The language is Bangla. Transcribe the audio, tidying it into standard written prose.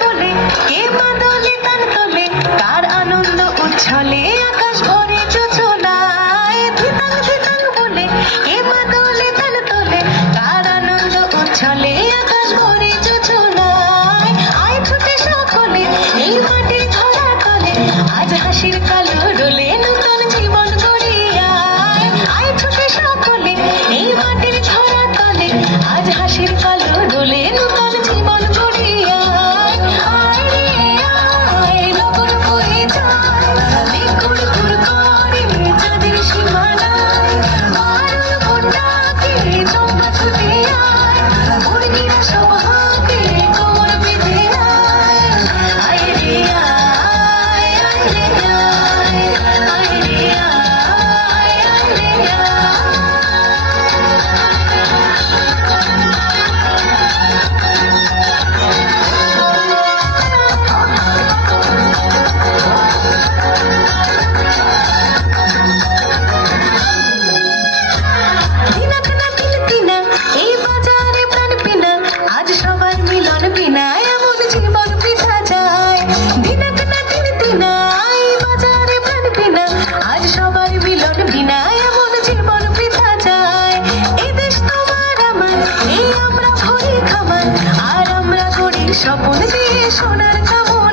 বলে কে মাদলে তান তোলে কার আনন্দ উচ্ছলে আকাশ ভরে যোজনায় ধিতাং ধিতাং বলে কে মাদলে তান তোলে কার আনন্দ উচ্ছলে আকাশ ভরে যোজনায় আয় ছুটে সকলে এই মাটির ধরা তলে আজ হাসির কালো রোলে নতুন জীবন গড়িয়ায় আয় ছুটে সকলে এই মাটির ধরা তলে আজ হাসির কালো রোলে নতুন জীবন গড়িয়ায় আয় রে আয় লগন বয়ে যায় গুড় গুড় করে চাঁদের সীমানায় মারুল ভোটাকে চম্পা ছুটে আয় মুরগিরা সব হাতে কোমর বেঁধে আয় আয় রে আয় আয় রে আয় আয় রে আয় আয় রে আয় দিনাক না দিলতিনা এই বাজারে প্রাণ পিনা আজ সবার মিলন বিনা এমন জীবন বৃথা যায় দিনাক না দিলতিনা এই বাজারে প্রাণ পিনা আজ সবার মিলন বিনা এমন জীবন বৃথা যায় এই দেশ তোমার আমার এই আমরা ভরি খাবার আর আমরা করি স্বপন দিয়ে সোনার কামনা